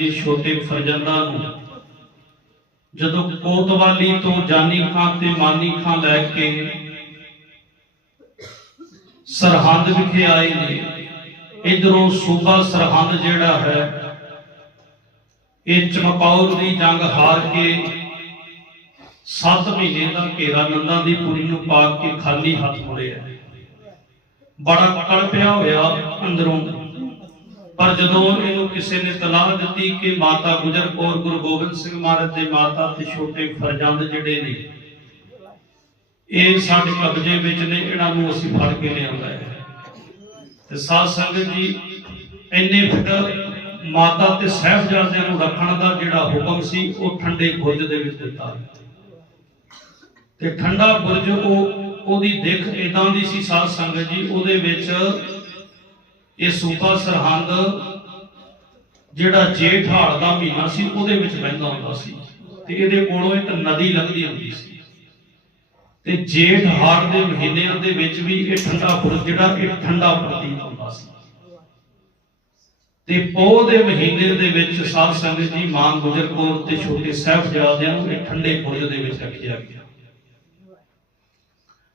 ਦੇ ਛੋਟੇ ਫਰਜ਼ੰਦਾਂ ਨੂੰ, ਜਦੋਂ ਕੋਤਵਾਲੀ ਤੋਂ ਜਾਨੀ ਖਾਂ ਤੇ ਮਾਨੀ ਖਾਂ ਲੈ ਕੇ ਸਰਹੰਦ ਵਿਖੇ ਆਏ ਨੇ, ਇਧਰੋਂ ਸੂਬਾ ਸਰਹੰਦ ਜਿਹੜਾ ਹੈ, ਇਹ ਚਮਕੌਰ ਦੀ ਜੰਗ ਹਾਰ ਕੇ 7 ਮਹੀਨੇ ਦਾ ਘੇਰਾ ਨੰਦਾਂ ਦੀ ਪੁਰੀ ਨੂੰ ਪਾ ਕੇ ਖਾਲੀ ਹੱਥ ਮੁੜਿਆ। ਬੜਾ ਕਲਪਿਆ ਹੋਇਆ ਅੰਦਰੋਂ। ਪਰ ਜਦੋਂ ਇਹਨੂੰ ਕਿਸੇ ਨੇ ਤਲਾਹ ਦਿੱਤੀ ਕਿ ਮਾਤਾ ਗੁਜਰ ਕੌਰ ਗੁਰੂ ਗੋਬਿੰਦ ਸਿੰਘ ਮਹਾਰਾਜ ਦੇ ਮਾਤਾ ਤੇ ਛੋਟੇ ਫਰਜ਼ੰਦ ਜਿਹੜੇ ਨੇ, ਇਹ ਸਾਡੇ ਕਬਜ਼ੇ ਵਿੱਚ ਨੇ, ਇਹਨਾਂ ਨੂੰ ਅਸੀਂ ਫੜ ਕੇ ਲਿਆਂਦਾ ਹੈ। ਤੇ ਸਾਧ ਸੰਗਤ ਜੀ, ਇੰਨੇ ਫਿਕਰ ਮਾਤਾ ਤੇ ਸਹਿਬਜ਼ਾਦਿਆਂ ਨੂੰ ਰੱਖਣ ਦਾ ਜਿਹੜਾ ਹੁਕਮ ਸੀ, ਉਹ ਠੰਡੇ ਬੁਰਜ ਦੇ ਵਿੱਚ ਦਿੱਤਾ। ਤੇ ਠੰਡਾ ਬੁਰਜ ਉਹ, ਉਹਦੀ ਦਿੱਖ ਇਦਾਂ ਦੀ ਸੀ ਸਾਧ ਸੰਗਤ ਜੀ, ਉਹਦੇ ਵਿੱਚ ਇਹ ਸੂਬਾ ਸਰਹੰਦ ਜਿਹੜਾ ਜੇਠ ਹਾੜ ਦਾ ਮਹੀਨਾ ਸੀ, ਉਹਦੇ ਵਿੱਚ ਬਹਿੰਦਾ ਹੁੰਦਾ ਸੀ ਤੇ ਇਹਦੇ ਕੋਲੋਂ ਇੱਕ ਨਦੀ ਲੰਘਦੀ ਹੁੰਦੀ ਸੀ। ਤੇ ਜੇਠ ਹਾੜ ਦੇ ਮਹੀਨਿਆਂ ਦੇ ਵਿੱਚ ਵੀ ਇਹ ਠੰਡਾ ਬੁਰਜ ਜਿਹੜਾ ਇਹ ਠੰਡਾ ਪ੍ਰਤੀਤ ਹੁੰਦਾ ਸੀ। ਤੇ ਪੋਹ ਦੇ ਮਹੀਨੇ ਦੇ ਵਿੱਚ ਸਾਧ ਸੰਗਤ ਜੀ ਮਾਂ ਗੁਜਰ ਕੌਰ ਤੇ ਛੋਟੇ ਸਾਹਿਬਜ਼ਾਦਿਆਂ ਨੂੰ ਇਹ ਠੰਡੇ ਪੁਰਜ ਦੇ ਵਿੱਚ ਰੱਖਿਆ ਗਿਆ।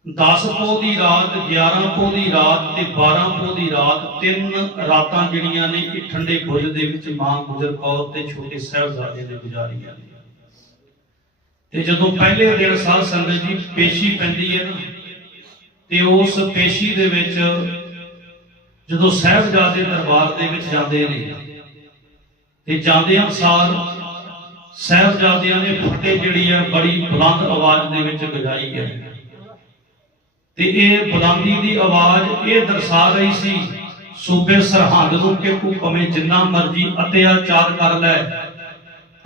10 ਪੋਹ ਦੀ ਰਾਤ 11 ਪੋਹ ਦੀ ਰਾਤ ਤੇ 12 ਪੋਹ ਦੀ ਰਾਤ ਤਿੰਨ ਰਾਤਾਂ ਜਿਹੜੀਆਂ ਨੇ ਇਹ ਠੰਡੇ ਬੁਰਜ ਦੇ ਵਿੱਚ ਮਾਂ ਗੁਜਰ ਕੌਰ ਤੇ ਛੋਟੇ ਸਾਹਿਬਜ਼ਾਦੇ ਨੇ ਗੁਜ਼ਾਰੀਆਂ ਨੇ। ਤੇ ਜਦੋਂ ਪਹਿਲੇ ਦਿਨ ਸਾਧ ਸੰਗਤ ਜੀ ਪੇਸ਼ੀ ਪੈਂਦੀ ਹੈ ਨਾ, ਤੇ ਉਸ ਪੇਸ਼ੀ ਦੇ ਵਿੱਚ ਜਦੋਂ ਸਾਹਿਬਜ਼ਾਦੇ ਦਰਬਾਰ ਦੇ ਵਿੱਚ ਜਾਂਦੇ ਨੇ, ਤੇ ਜਾਂਦੇ ਅਨਸਾਰ ਸਾਹਿਬਜ਼ਾਦਿਆਂ ਨੇ ਫਤਿਹ ਜਿਹੜੀ ਹੈ ਬੜੀ ਬੁਲੰਦ ਆਵਾਜ਼ ਦੇ ਵਿੱਚ ਗਜਾਈ ਹੈ ਤੇ ਇਹ ਬੁਲੰਦੀ ਦੀ ਆਵਾਜ਼ ਇਹ ਦਰਸਾ ਰਹੀ ਸੀ, ਸੂਬੇ ਸਰਹੰਦ ਨੂੰ ਕਿ ਤੂੰ ਭਾਵੇਂ ਜਿੰਨਾ ਮਰਜ਼ੀ ਅਤਿਆਚਾਰ ਕਰ ਲੈ,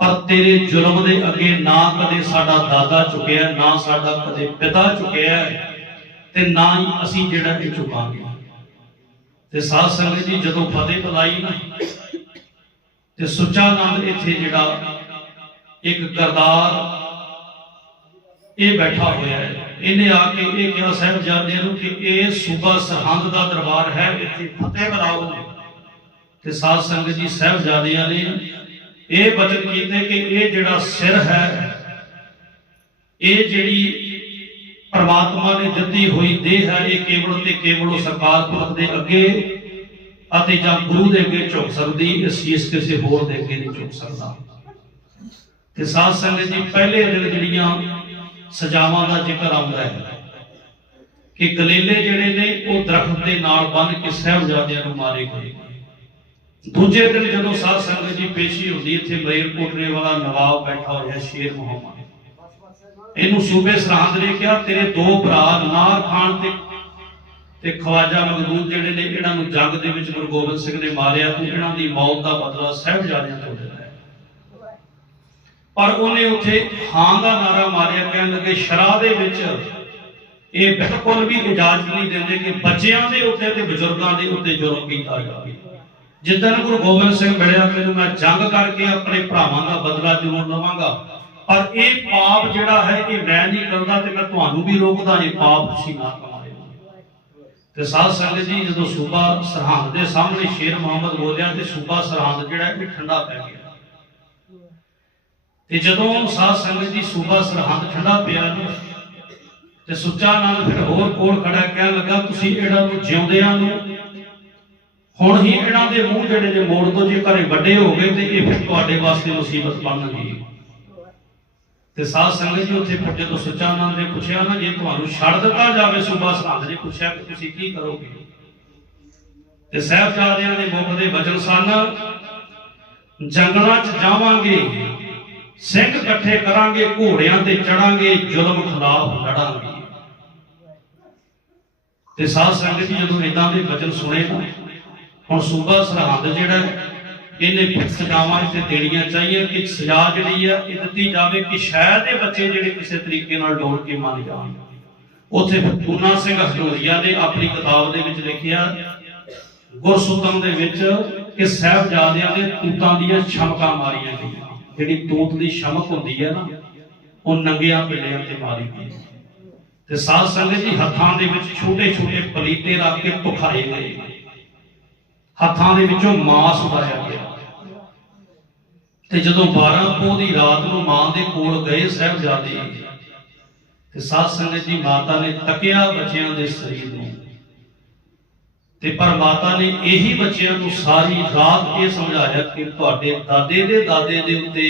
ਪਰ ਤੇਰੇ ਜ਼ੁਲਮ ਦੇ ਅੱਗੇ ਨਾ ਕਦੇ ਸਾਡਾ ਦਾਦਾ ਝੁਕਿਆ, ਨਾ ਸਾਡਾ ਕਦੇ ਪਿਤਾ ਝੁਕਿਆ ਤੇ ਨਾ ਹੀ ਅਸੀਂ ਜਿਹੜਾ ਇਹ ਝੁਕਾਂਗੇ। ਤੇ ਸਾਧ ਸੰਗਤ ਜੀ, ਜਦੋਂ ਫਤਿਹ ਬੁਲਾਈ ਨਾ, ਤੇ ਸੁੱਚਾ ਆਨੰਦ ਇੱਥੇ ਜਿਹੜਾ ਇੱਕ ਗਰਦਾਰ ਇਹ ਬੈਠਾ ਹੋਇਆ ਹੈ। ਇਹਨੇ ਆ ਕੇ ਇਹ ਕਿਹਾ ਸਾਹਿਬਜ਼ਾਦਿਆਂ ਨੂੰ ਕਿ ਇਹ ਸੂਬਾ ਸਰਹੰਦ ਦਾ ਦਰਬਾਰ ਹੈ, ਇੱਥੇ ਫਤਿਹ ਬੁਲਾਓ ਤੇ ਸਾਧ ਸੰਗਤ ਜੀ, ਸਾਹਿਬਜ਼ਾਦਿਆਂ ਨੇ ਇਹ ਬਚਨ ਕੀਤੇ ਕਿ ਇਹ ਜਿਹੜਾ ਸਿਰ ਹੈ, ਇਹ ਜਿਹੜੀ ਪਰਮਾਤਮਾ ਨੇ ਦਿੱਤੀ ਹੋਈ ਦੇਹ ਹੈ, ਇਹ ਕੇਵਲ ਤੇ ਕੇਵਲ ਉਹ ਸਰਕਾਰ ਪੁਰਖ ਦੇ ਅੱਗੇ ਅਤੇ ਜਾਂ ਗੁਰੂ ਦੇ ਅੱਗੇ ਝੁਕ ਸਕਦੀ ਇਸ ਸੀਸ ਕਿਸੇ ਹੋਰ ਦੇ ਅੱਗੇ ਨਹੀਂ ਝੁਕ ਸਕਦਾ। ਤੇ ਸਾਧ ਸੰਗਤ ਜੀ, ਪਹਿਲੇ ਦਿਨ ਜਿਹੜੀਆਂ ਸਜਾਵਾਂ ਦਾ ਜ਼ਿਕਰ ਆਉਂਦਾ ਹੈ ਕਿ ਗਲੇਲੇ ਜਿਹੜੇ ਨੇ ਉਹ ਦਰਖਤ ਦੇ ਨਾਲ ਬੰਨ ਕੇ ਸਹਿਬਜ਼ਾਦਿਆਂ ਨੂੰ ਮਾਰੇ ਗਏ। ਦੂਜੇ ਦਿਨ ਜਦੋਂ ਸਾਧ ਸੰਗਤ ਜੀ ਪੇਸ਼ੀ ਹੁੰਦੀ, ਇੱਥੇ ਮਲੇਰ ਵਾਲਾ ਨਵਾਬ ਬੈਠਾ ਹੋਇਆ ਸ਼ੇਰ ਮੁਹੰਮਦ। ਇਹਨੂੰ ਸੂਬੇ ਸਰਹੰਦ ਨੇ ਕਿਹਾ, ਤੇਰੇ ਦੋ ਭਰਾ ਨਾਰ ਖਾਨ ਤੇ ਤੇ ਖਵਾਜਾ ਮਖਦੂਮ ਜਿਹੜੇ ਨੇ, ਇਹਨਾਂ ਨੂੰ ਜੰਗ ਦੇ ਵਿੱਚ ਗੁਰੂ ਗੋਬਿੰਦ ਸਿੰਘ ਨੇ ਮਾਰਿਆ, ਤੂੰ ਇਹਨਾਂ ਦੀ ਮੌਤ ਦਾ ਬਦਲਾ ਸਹਿਬਜ਼ਾਦਿਆਂ ਤੋਂ ਪਰ ਉਹਨੇ ਉੱਥੇ ਹਾਂ ਦਾ ਨਾਰਾ ਮਾਰਿਆ, ਕਹਿਣ ਲੱਗੇ ਸ਼ਰਾਬ ਦੇ ਵਿੱਚ ਇਹ ਬਿਲਕੁਲ ਵੀ ਇਜਾਜ਼ਤ ਨਹੀਂ ਦਿੰਦੇ ਕਿ ਬੱਚਿਆਂ ਦੇ ਉੱਤੇ ਤੇ ਬਜ਼ੁਰਗਾਂ ਦੇ ਉੱਤੇ ਜ਼ੁਲਮ ਕੀਤਾ ਜਾਵੇ। ਜਿੱਦਣ ਗੁਰੂ ਗੋਬਿੰਦ ਸਿੰਘ ਮਿਲਿਆ, ਮੈਨੂੰ ਮੈਂ ਜੰਗ ਕਰਕੇ ਆਪਣੇ ਭਰਾਵਾਂ ਦਾ ਬਦਲਾ ਜ਼ਰੂਰ ਲਵਾਂਗਾ। ਪਰ ਇਹ ਪਾਪ ਜਿਹੜਾ ਹੈ, ਇਹ ਮੈਂ ਨਹੀਂ ਕਰਦਾ ਤੇ ਮੈਂ ਤੁਹਾਨੂੰ ਵੀ ਰੋਕਦਾ, ਇਹ ਪਾਪ ਤੁਸੀਂ ਨਾ ਕਮਾਇਓ। ਤੇ ਸਾਧ ਸੰਗਤ ਜੀ, ਜਦੋਂ ਸੂਬਾ ਸਰਹੰਦ ਦੇ ਸਾਹਮਣੇ ਸ਼ੇਰ ਮੁਹੰਮਦ ਬੋਲਿਆ ਤੇ ਸੂਬਾ ਸਰਹੰਦ ਜਿਹੜਾ, ਇਹ ਠੰਡਾ ਪੈ ਗਿਆ। ਤੇ ਜਦੋਂ ਸਾਧ ਸੰਗਤ ਦੀ ਸੂਬਾ ਸਰਹੰਦ ਠੰਡਾ ਪਿਆ ਨੂੰ ਤੇ ਸੁੱਚਾ ਆਨੰਦ ਫਿਰ ਹੋਰ ਕੋਲ ਖੜਾ ਕਹਿਣ ਲੱਗਾ, ਤੁਸੀਂ ਇਹਨਾਂ ਨੂੰ ਜਿਉਂਦਿਆਂ ਨੂੰ, ਹੁਣ ਹੀ ਇਹਨਾਂ ਦੇ ਮੂੰਹ ਜਿਹੜੇ ਜੇ ਮੋੜ ਤੋਂ ਜੇ ਘਰੇ ਵੱਡੇ ਹੋ ਗਏ ਤੇ ਇਹ ਫਿਰ ਤੁਹਾਡੇ ਵਾਸਤੇ ਮੁਸੀਬਤ ਬਣਨਗੀ। ਤੇ ਸਾਧ ਸੰਗਤ ਜੀ ਉੱਥੇ ਪੁੱਜੇ ਤੋਂ ਸੁੱਚਾ ਨੰਦ ਨੇ ਪੁੱਛਿਆ, ਨਾ, ਜੇ ਤੁਹਾਨੂੰ ਛੱਡ ਦਿੱਤਾ ਜਾਵੇ ਸੂਬਾ ਸਰਹੰਦ ਨੇ, ਪੁੱਛਿਆ ਕਿ ਤੁਸੀਂ ਕੀ ਕਰੋਗੇ? ਤੇ ਸਾਹਿਬਜ਼ਾਦਿਆਂ ਦੇ ਮੁਖ ਦੇ ਵਚਨ ਸਨ, ਜੰਗਲਾਂ 'ਚ ਜਾਵਾਂਗੇ ਸਿੰਘ ਇਕੱਠੇ ਕਰਾਂਗੇ ਘੋੜਿਆਂ ਤੇ ਚੜਾਂਗੇ ਜ਼ੁਲਮ ਖਿਲਾਫ ਲੜਾਂਗੇ। ਤੇ ਸਾਧ ਸੰਗਤ ਜੀ ਜਦੋਂ ਇਦਾਂ ਦੇ ਵਚਨ ਸੁਣੇ ਨਾ ਹੁਣ ਸੂਬਾ ਸਰਹੰਦ ਜਿਹੜਾ ਹੈ, ਇਹਨੇ ਫਿਰ ਸਜ਼ਾਵਾਂ ਇੱਥੇ ਦੇਣੀਆਂ ਚਾਹੀਏ ਕਿ ਸਜ਼ਾ ਜਿਹੜੀ ਆ ਇਹ ਦਿੱਤੀ ਜਾਵੇ ਕਿ ਸ਼ਾਇਦ ਇਹ ਬੱਚੇ ਜਿਹੜੇ ਕਿਸੇ ਤਰੀਕੇ ਨਾਲ ਡੋਲ ਕੇ ਮੰਨ ਜਾਣ। ਉੱਥੇ ਫਿਰ ਪੂਨਾ ਸਿੰਘ ਹਜ਼ੂਰੀਆ ਨੇ ਆਪਣੀ ਕਿਤਾਬ ਦੇ ਵਿੱਚ ਲਿਖਿਆ ਗੁਰਸੂਤਮ ਦੇ ਵਿੱਚ ਕਿ ਸਾਹਿਬਜ਼ਾਦਿਆਂ ਦੇ ਤੂਤਾਂ ਦੀਆਂ ਛਮਕਾਂ ਮਾਰੀਆਂ ਗਈਆਂ। ਜਿਹੜੀ ਤੂਤ ਦੀ ਛਮਕ ਹੁੰਦੀ ਹੈ ਨਾ, ਉਹ ਨੰਗਿਆਂ ਪਿੱਲਿਆਂ ਤੇ ਮਾਰੀ ਗਈ ਤੇ ਸਾਧ ਸੰਗਤ ਜੀ ਹੱਥਾਂ ਦੇ ਵਿੱਚ ਛੋਟੇ ਛੋਟੇ ਪਲੀਤੇ ਰੱਖ ਕੇ ਭੁਖਾਏ ਗਏ। ਹੱਥਾਂ ਦੇ ਵਿੱਚੋਂ ਮਾਸ ਉਤਾਰਿਆ ਗਿਆ। ਤੇ ਜਦੋਂ 12 ਪੋਹ ਦੀ ਰਾਤ ਨੂੰ ਮਾਂ ਦੇ ਕੋਲ ਗਏ ਸਾਹਿਬਜ਼ਾਦੇ, ਤੇ ਸਾਧ ਸੰਗਤ ਦੀ ਮਾਤਾ ਨੇ ਤੱਕਿਆ ਬੱਚਿਆਂ ਦੇ ਸਰੀਰ ਨੂੰ। ਤੇ ਪਰ ਮਾਤਾ ਨੇ ਇਹੀ ਬੱਚਿਆਂ ਨੂੰ ਸਾਰੀ ਰਾਤ ਇਹ ਸਮਝਾਇਆ ਕਿ ਤੁਹਾਡੇ ਦਾਦੇ ਦੇ ਦਾਦੇ ਦੇ ਉੱਤੇ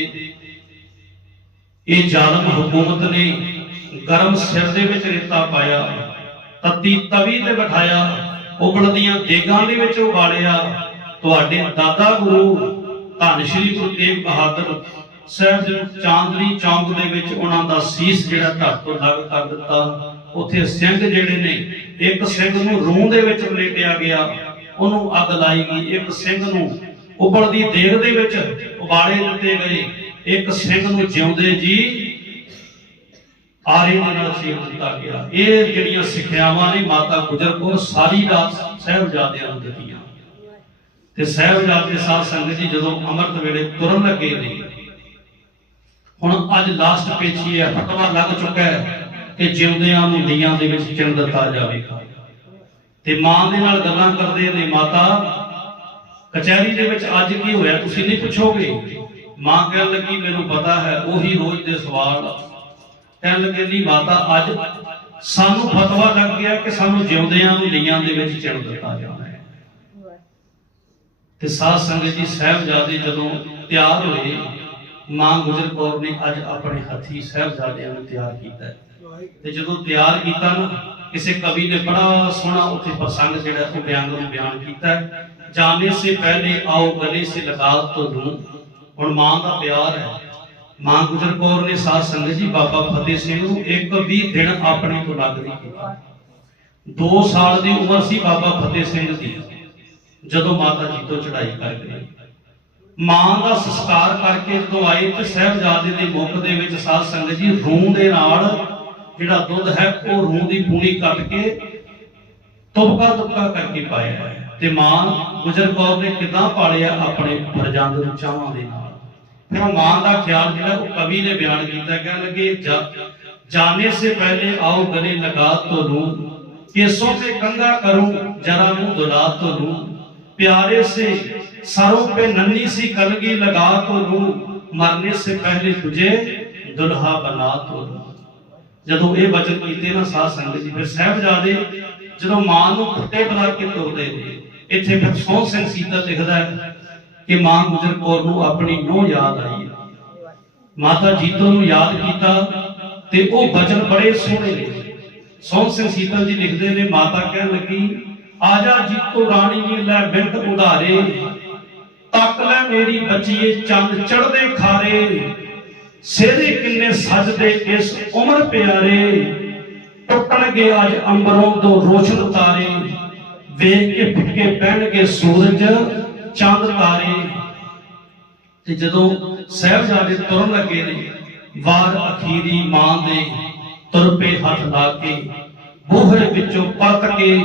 ਇਹ ਜ਼ਾਲਮ ਹਕੂਮਤ ਨੇ ਗਰਮ ਸਿਰ ਦੇ ਵਿੱਚ ਰੇਤਾ ਪਾਇਆ, ਤੱਤੀ ਤਵੀ ਤੇ ਬਿਠਾਇਆ, ਉਬਲਦੀਆਂ ਦੇਗਾਂ ਦੇ ਵਿੱਚ ਉਬਾਲਿਆ। ਤੁਹਾਡੇ ਦਾਦਾ ਗੁਰੂ ਧੰਨ ਸ਼੍ਰੀ ਗੁਰੂ ਤੇਗ ਬਹਾਦਰ ਸਾਹਿਬ ਜੀ ਨੂੰ ਚਾਂਦਨੀ ਚੌਂਕ ਦੇ ਵਿੱਚ ਉਹਨਾਂ ਦਾ ਸੀਸ ਜਿਹੜਾ ਧੜ ਤੋਂ ਲੱਗ ਕਰ ਦਿੱਤਾ। ਉੱਥੇ ਸਿੰਘ ਜਿਹੜੇ ਨੇ ਇੱਕ ਸਿੰਘ ਨੂੰ ਰੂਹ ਦੇ ਵਿੱਚ ਲੇਟਿਆ ਗਿਆ, ਉਹਨੂੰ ਅੱਗ ਲਾਈ ਗਈ। ਇੱਕ ਸਿੰਘ ਨੂੰ ਉਬਲਦੀ ਦੇਗ ਦੇ ਵਿੱਚ ਉਬਾਲੇ ਦਿੱਤੇ ਗਏ। ਇੱਕ ਸਿੰਘ ਨੂੰ ਜਿਉਂਦੇ ਜੀ ਆਰੇ ਦੇ ਨਾਲ ਸੇਵ ਦਿੱਤਾ ਗਿਆ। ਇਹ ਜਿਹੜੀਆਂ ਸਿੱਖਿਆਵਾਂ ਨੇ ਮਾਤਾ ਗੁਜਰ ਕੌਰ ਸਾਰੀ ਰਾਤ ਸਾਹਿਬਜ਼ਾਦਿਆਂ ਨੂੰ ਦਿੱਤੀਆਂ। ਤੇ ਸਾਹਿਬਜ਼ਾਦੇ ਸਾਧ ਸੰਗਤ ਜੀ ਜਦੋਂ ਅੰਮ੍ਰਿਤ ਵੇਲੇ ਤੁਰਨ ਲੱਗੇ ਨੇ, ਹੁਣ ਅੱਜ ਲਾਸਟ ਪੇਛੀ ਹੈ ਫਤਵਾ ਲੱਗ ਚੁੱਕਾ ਹੈ। ਕਿ ਜਿਉਂਦਿਆਂ ਨੂੰ ਲੀਆਂ ਦੇ ਵਿੱਚ ਚਿਣ ਦਿੱਤਾ ਜਾਵੇਗਾ ਤੇ ਮਾਂ ਦੇ ਨਾਲ ਗੱਲਾਂ ਕਰਦੇ ਨੇ, ਮਾਤਾ, ਕਚਹਿਰੀ ਦੇ ਵਿੱਚ ਅੱਜ ਕੀ ਹੋਇਆ, ਤੁਸੀਂ ਨਹੀਂ ਪੁੱਛੋਗੇ? ਮਾਂ ਕਹਿਣ ਲੱਗੀ, ਮੈਨੂੰ ਪਤਾ ਹੈ, ਉਹੀ ਰੋਜ਼ ਦੇ ਸਵਾਲ ਕਹਿਣ ਲੱਗੇ, ਨਹੀਂ ਮਾਤਾ, ਅੱਜ ਸਾਨੂੰ ਫਤਵਾ ਲੱਗ ਗਿਆ ਕਿ ਸਾਨੂੰ ਜਿਉਂਦਿਆਂ ਨੂੰ ਲੀਆਂ ਦੇ ਵਿੱਚ ਚਿਣ ਦਿੱਤਾ ਜਾਣਾ ਹੈ। ਤੇ ਸਾਧ ਸੰਗਤ ਜੀ ਸਾਹਿਬਜ਼ਾਦੇ ਜਦੋਂ ਤਿਆਰ ਹੋਏ, ਮਾਂ ਗੁਜਰ ਕੌਰ ਨੇ ਅੱਜ ਆਪਣੇ ਹੱਥੀ ਸਾਹਿਬਜ਼ਾਦਿਆਂ ਨੂੰ ਤਿਆਰ ਕੀਤਾ। ਹੈ। ਤੇ ਜਦੋਂ ਤਿਆਰ ਕੀਤਾ ਨਾ, ਕਿਸੇ ਕਵੀ ਨੇ ਬੜਾ ਸੋਹਣਾ ਉੱਥੇ ਪ੍ਰਸੰਗ ਜਿਹੜਾ ਉਹ ਬਿਆਨ ਨੂੰ ਬਿਆਨ ਕੀਤਾ ਜਾਣੇ ਸੇ ਪਹਿਲੇ ਆਓ, ਗਲੇ ਸੇ ਲਗਾ ਤੋ ਲੂੰ। ਹੁਣ ਮਾਂ ਦਾ ਪਿਆਰ ਹੈ। ਮਾਂ ਗੁਜਰ ਕੌਰ ਨੇ ਸਾਧ ਸੰਗਤ ਜੀ ਬਾਬਾ ਫਤਿਹ ਸਿੰਘ ਨੂੰ ਇੱਕ ਵੀ ਦਿਨ ਆਪਣੇ ਤੋਂ ਲੱਗ ਨਹੀਂ ਕੀਤਾ। 2 ਸਾਲ ਦੀ ਉਮਰ ਸੀ ਬਾਬਾ ਫਤਿਹ ਸਿੰਘ ਦੀ, ਜਦੋਂ ਮਾਤਾ ਜੀ ਤੋਂ ਚੜਾਈ ਕਰ ਗਏ ਮਾਂ ਦਾ ਸੰਸਕਾਰ ਕਰਕੇ ਜਦੋਂ ਆਏ ਤੇ ਸਾਹਿਬਜ਼ਾਦੇ ਦੇ ਮੁਖ ਦੇ ਵਿੱਚ ਸਾਧ ਸੰਗਤ ਜੀ ਰੂਹ ਦੇ ਨਾਲ ਜਿਹੜਾ ਦੁੱਧ ਹੈ ਉਹ ਰੂਹ ਦੀ ਪੂਣੀ ਕੱਟ ਕੇ ਤੁਬਕਾ ਤੁਬਕਾ ਕਰਕੇ ਪਾਇਆ ਹੈ। ਤੇ ਮਾਂ ਗੁਜਰ ਕੌਰ ਨੇ ਕਿਦਾਂ ਪਾਲਿਆ ਆਪਣੇ ਫਰਜ਼ੰਦ ਨੂੰ ਚਾਹਾਂ ਦੇ ਨਾਲ ਫਿਰ ਉਹ ਮਾਂ ਦਾ ਖਿਆਲ ਜਿਹੜਾ ਉਹ ਕਵੀ ਨੇ ਬਿਆਨ ਕੀਤਾ ਕਹਿਣ ਲੱਗੇ ਜਾ- ਜਾਣੇ ਸੇ ਪਹਿਲੇ ਆਓ ਗਲੇ ਲਗਾ ਤੋ ਲੂੰ केसों पे कंगा करूं जरा मुंह दुला तो लूं प्यारे से सरों पे नन्ही सी कलगी लगा तो लूं मरने से पहले तुझे दुल्हा बना तो लूं ਜਦੋਂ ਇਹ ਬਚਨ ਕੀਤੇ ਨਾ ਸਾਧ ਸੰਗਤ ਜੀ ਫਿਰ ਸਾਹਿਬਜ਼ਾਦੇ ਜਦੋਂ ਮਾਂ ਨੂੰ ਫੱਟੇ ਬਣਾ ਕੇ ਤੁਰਦੇ ਨੇ ਇੱਥੇ ਫਿਰ ਸੋਹ ਸਿੰਘ ਸੀਤਾ ਲਿਖਦਾ ਹੈ ਕਿ ਮਾਂ ਗੁਜਰ ਕੌਰ ਨੂੰ ਆਪਣੀ ਨੋਹ ਯਾਦ ਆਈ ਮਾਤਾ ਜੀਤੋ ਨੂੰ ਯਾਦ ਕੀਤਾ ਤੇ ਉਹ ਬਚਨ ਬੜੇ ਸੋਹਣੇ ਨੇ। ਸੋਹਣ ਸਿੰਘ ਸੀਤਲ ਜੀ ਲਿਖਦੇ ਨੇ, ਮਾਤਾ ਕਹਿਣ ਲੱਗੀ ਆਜਾ ਜੀਤੋ ਰਾਣੀ ਜੀ, ਲੈ ਬਿੰਦ ਉਧਾਰੇ, ਤੱਕ ਲੈ ਮੇਰੀ ਬੱਚੀਏ ਚੰਦ ਚੜਦੇ ਖਾਰੇ। ਸਿਹਰੇ ਕਿੰਨੇ ਸਜਦੇ ਇਸ ਉਮਰ ਪਿਆਰੇ? ਟੁੱਟਣਗੇ ਅੱਜ ਅੰਬਰੋਂ ਤੋਂ ਰੋਸ਼ਨ ਤਾਰੇ। ਵੇਖ ਕੇ ਫਿੱਕੇ ਪੈਣਗੇ ਸੂਰਜ, ਚੰਦ ਤਾਰੇ। ਤੇ ਜਦੋਂ ਸਾਹਿਬਜ਼ਾਦੇ ਤੁਰਨ ਲੱਗੇ ਨੇ ਵਾਰ ਅਖੀਰੀ ਮਾਂ ਦੇ ਤੁਰ ਪੇ ਹੱਥ ਲਾ ਕੇ, ਬੂਹੇ ਵਿੱਚੋਂ ਪਰਤ ਕੇ,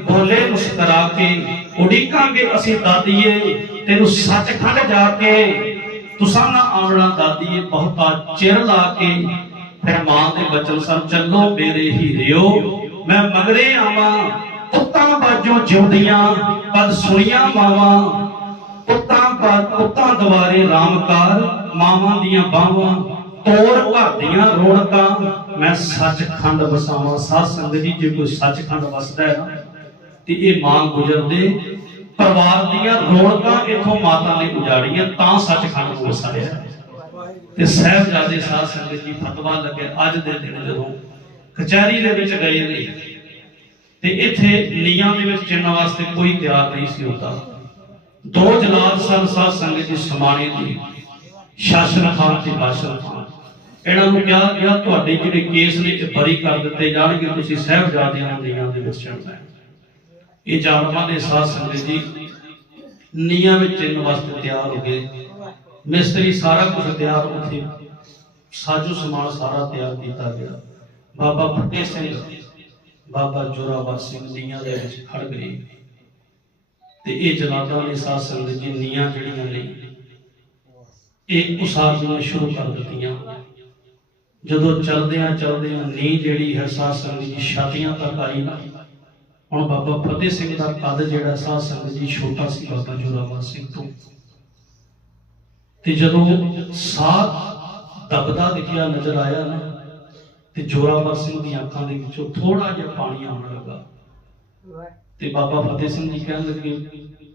ਬੋਲੇ ਮੁਸਕਰਾ ਕੇ, ਉਡੀਕਾਂਗੇ ਅਸੀਂ ਦਾਦੀਏ, ਤੈਨੂੰ ਸੱਚਖੰਡ ਜਾ ਕੇ। ਤੁਸਾਂ ਨਾ ਆਉਣਾ ਦਾਦੀਏ ਬਹੁਤਾ ਚਿਰ ਲਾ ਕੇ ਫਿਰ ਮਾਂ ਦੇ ਬਚਨ ਸਨ, ਚੱਲੋ ਮੇਰੇ ਹੀਰਿਓ, ਮੈਂ ਮਗਰੇ ਆਵਾਂ, ਪੁੱਤਾਂ ਬਾਜੋਂ ਜਿਉਂਦੀਆਂ ਪਦ ਸੁਣੀਆਂ ਮਾਵਾਂ, ਪੁੱਤਾਂ ਬਾਦ ਪੁੱਤਾਂ ਦੁਆਰੇ ਰਾਮਕਾਰ ਮਾਵਾਂ ਦੀਆਂ ਬਾਹਾਂ, ਤੋਰ ਘਰਦੀਆਂ ਰੌਣਕਾਂ, ਮੈਂ ਸੱਚਖੰਡ ਵਸਾਵਾਂ, ਸਾਧ ਸੰਗਤ ਜੀ, ਜੇ ਕੋਈ ਸੱਚਖੰਡ ਵਸਦਾ ਹੈ ਤੇ ਇਹ ਮਾਂ ਗੁਜਰਦੇ ਪਰਿਵਾਰ ਦੀਆਂ ਰੌਣਕਾਂ ਇਥੋਂ ਮਾਤਾ ਨੇ ਉਜਾੜੀਆਂ, ਤਾਂ ਸੱਚਖੰਡ ਨੂੰ ਵਸਾਇਆ ਤੇ ਸਾਹਿਬਜ਼ਾਦੇ ਸਾਧ ਸੰਗਤ ਜੀ ਫਤਵਾ ਲੱਗੇ ਅੱਜ ਦੇ ਦਿਨ ਜਦੋਂ ਕਚਹਿਰੀ ਦੇ ਵਿੱਚ ਗਏ ਨੇ। ਤੇ ਇੱਥੇ ਨੀਆਂ ਦੇ ਵਿੱਚ ਚਿੰਨ ਵਾਸਤੇ ਕੋਈ ਤਿਆਰ ਨਹੀਂ ਸੀ ਹੁੰਦਾ। ਦੋ ਜਲਾਦ ਸਨ ਸਾਧ ਸੰਗਤ ਜੀ ਸਮਾਣੇ ਦੀ, ਸ਼ਾਸਨ ਖਾਨ ਤੇ ਬਾਸ਼ਰ ਖਾਨ। ਇਹਨਾਂ ਨੂੰ ਕਿਹਾ ਗਿਆ ਤੁਹਾਡੇ ਜਿਹੜੇ ਕੇਸ ਨੇ, ਇਹ ਬਰੀ ਕਰ ਦਿੱਤੇ ਜਾਣਗੇ, ਤੁਸੀਂ ਸਾਹਿਬਜ਼ਾਦਿਆਂ ਨੂੰ ਨੀਆਂ ਦੇ ਵਿੱਚ ਚੜਨਾ ਹੈ। ਇਹ ਜਾਲਮਾਂ ਦੇ ਸਾਧ ਸੰਗਤ ਜੀ ਨੀਆਂ ਵਿੱਚ ਚਿੰਨ ਵਾਸਤੇ ਤਿਆਰ ਹੋ ਗਏ। ਮਿਸਤਰੀ ਸਾਰਾ ਕੁਝ ਤਿਆਰ, ਉੱਥੇ ਸਾਜੋ ਸਮਾਨ ਸਾਰਾ ਤਿਆਰ ਕੀਤਾ ਗਿਆ। ਬਾਬਾ ਫਤਿਹ ਸਿੰਘ, ਬਾਬਾ ਜੋਰਾਵਰ ਸਿੰਘ ਨੀਆਂ ਦੇ ਵਿੱਚ ਖੜ ਗਏ। ਤੇ ਇਹ ਜਲਾਦਾਂ ਨੇ ਸਾਧ ਸੰਗਤ ਜੀ ਨੀਆਂ ਜਿਹੜੀਆਂ ਨੇ, ਇਹ ਉਸਾਰਨੀਆਂ ਸ਼ੁਰੂ ਕਰ ਦਿੱਤੀਆਂ। ਜਦੋਂ ਚਲਦਿਆਂ ਚਲਦਿਆਂ ਨੀ ਜਿਹੜੀ ਹੈ ਸਾਧ ਸੰਗਤ ਜੀ ਛਾਤੀਆਂ ਤੱਕ ਆਈ ਨਾ ਹੁਣ ਬਾਬਾ ਫਤਿਹ ਸਿੰਘ ਦਾ ਕੱਦ ਜਿਹੜਾ ਸਾਧ ਸੰਗਤ ਜੀ ਛੋਟਾ ਸੀ ਬਾਬਾ ਜੋਰਾਵਰ ਸਿੰਘ ਤੋਂ। ਤੇ ਜਦੋਂ ਸਾਹ ਦਬਦਾ ਦਿਖਿਆ ਨਜ਼ਰ ਆਇਆ ਨਾ, ਤੇ ਜੋਰਾਵਰ ਸਿੰਘ ਦੀਆਂ ਅੱਖਾਂ ਦੇ ਵਿੱਚੋਂ ਥੋੜਾ ਜਿਹਾ ਪਾਣੀ ਆਉਣ ਲੱਗਾ। ਤੇ ਬਾਬਾ ਫਤਿਹ ਸਿੰਘ ਜੀ ਕਹਿਣ ਲੱਗੇ,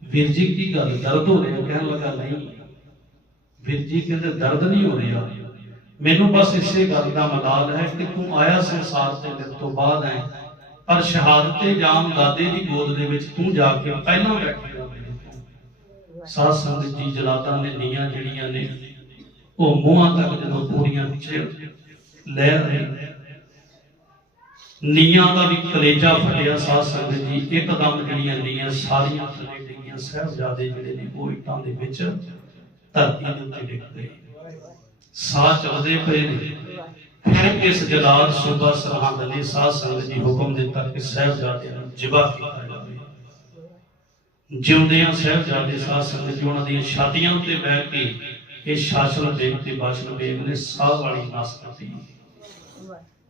ਵੀਰ ਜੀ, ਕੀ ਗੱਲ? ਦਰਦ ਹੋ ਰਿਹਾ? ਕਹਿਣ ਲੱਗਾ, ਨਹੀਂ। ਵੀਰ ਜੀ, ਕਹਿੰਦੇ, ਦਰਦ ਨਹੀਂ ਹੋ ਰਿਹਾ। ਮੈਨੂੰ ਬਸ ਇਸੇ ਗੱਲ ਦਾ ਮਲਾਲ ਹੈ ਕਿ ਤੂੰ ਆਇਆ ਸੰਸਾਰ ਤੇ ਮੇਰੇ ਤੋਂ ਬਾਅਦ ਹੈ ਪਰ ਸ਼ਹਾਦਤ ਤੇ ਜਾਮ ਦਾਦੇ ਦੀ ਗੋਦ ਦੇ ਵਿੱਚ ਤੂੰ ਜਾ ਕੇ ਪਹਿਲਾਂ ਬੈਠੀ ਹੋ। ਸਾਧ ਸੰਗਤ ਜੀ ਜਲਾਦਾਂ ਨੇ ਨੀਆਂ ਜਿਹੜੀਆਂ ਨੇ, ਉਹ ਮੂੰਹਾਂ ਤੱਕ ਜਦੋਂ ਪੂਰੀਆਂ ਚ ਲੈ ਰਹੇ ਨੀਆਂ ਦਾ ਵੀ ਕਲੇਜਾ ਫਟਿਆ ਸਾਧ ਸੰਗਤ ਜੀ, ਇੱਕਦਮ ਜਿਹੜੀਆਂ ਨੀਆਂ ਸਾਰੀਆਂ ਥੱਲੇ ਡਿੱਗੀਆਂ, ਸਾਹਿਬਜ਼ਾਦੇ ਜਿਹੜੇ ਨੇ ਉਹ ਇੱਟਾਂ ਦੇ ਵਿੱਚ ਧਰਤੀ ਦੇ ਉੱਤੇ ਡਿੱਗ ਗਏ ਸਾਹ ਚੱਲਦੇ ਪਏ ਨੇ। ਫਿਰ ਇਸ ਜਲਾਦ ਸੂਬਾ ਸਰਹੰਦ ਨੇ ਸਾਧ ਸੰਗਤ ਜੀ ਹੁਕਮ ਦਿੱਤਾ ਕਿ ਸਾਹਿਬਜ਼ਾਦਿਆਂ ਨੂੰ ਜਿਬਾ ਕੀਤਾ ਜਾਵੇ। ਜਿਉਂਦਿਆਂ ਸਾਹਿਬਜ਼ਾਦੇ, ਸਾਧ ਸੰਗਤ ਜੀ, ਉਹਨਾਂ ਦੀਆਂ ਛਾਤੀਆਂ ਉੱਤੇ ਬੈਠ ਕੇ ਇਹ ਸ਼ਾਸਨ ਬੇਗ ਤੇ ਬਾਸ਼ਨ ਬੇਗ ਨੇ ਸਾਹ ਵਾਲੀ ਨਾਸ ਕੀਤੀ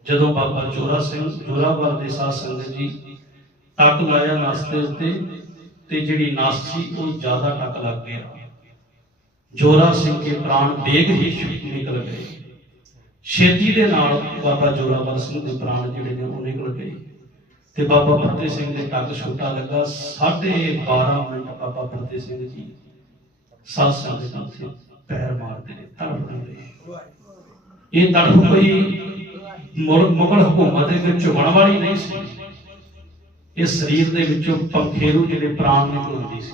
ਜਦੋਂ ਬਾਬਾ ਜੋਰਾ ਸਿੰਘ ਜੋਰਾਵਰ ਦੇ ਸਾਧ ਸੰਗਤ ਜੀ ਟੱਕ ਲਾਇਆ ਨਸ ਦੇ ਉੱਤੇ ਤੇ ਜਿਹੜੀ ਨਸ ਸੀ, ਉਹ ਜ਼ਿਆਦਾ ਟੱਕ ਲੱਗ ਗਿਆ। ਜੋਰਾ ਸਿੰਘ ਦੇ ਪ੍ਰਾਣ ਬੇਗ ਹੀ ਨਿਕਲ ਗਏ। ਛੇਤੀ ਦੇ ਨਾਲ ਬਾਬਾ ਜੋਰਾਵਰ ਸਿੰਘ ਦੇ ਪ੍ਰਾਣ ਜਿਹੜੇ ਨੇ ਉਹ ਨਿਕਲ ਗਏ। ਤੇ ਬਾਬਾ ਫਤਿਹ ਸਿੰਘ ਦੇ ਟੱਕ ਛੋਟਾ ਲੱਗਾ। 12.5 ਮਿੰਟ ਬਾਬਾ ਫਤਿਹ ਸਿੰਘ ਜੀ ਸਾਧ ਸੰਗਤ ਉੱਤੇ ਪੈਰ ਮਾਰਦੇ ਨੇ ਤੜਫ ਰਹੇ ਇਹ ਤੜਫ ਕੋਈ ਮੁਗਲ ਹਕੂਮਤ ਦੇ ਵਿੱਚ ਝੁਕਣ ਵਾਲੀ ਨਹੀਂ ਸੀ। ਇਹ ਸਰੀਰ ਦੇ ਵਿੱਚੋਂ ਪੰਖੇਰੂ ਜਿਹੜੇ ਪ੍ਰਾਣ ਨਿਕਲਦੇ ਸੀ।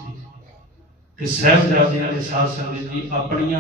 ਤੇ ਸਹਿਬਜ਼ਾਦਿਆਂ ਦੇ ਸਾਧ ਸੰਗਤ ਜੀ ਆਪਣੀਆਂ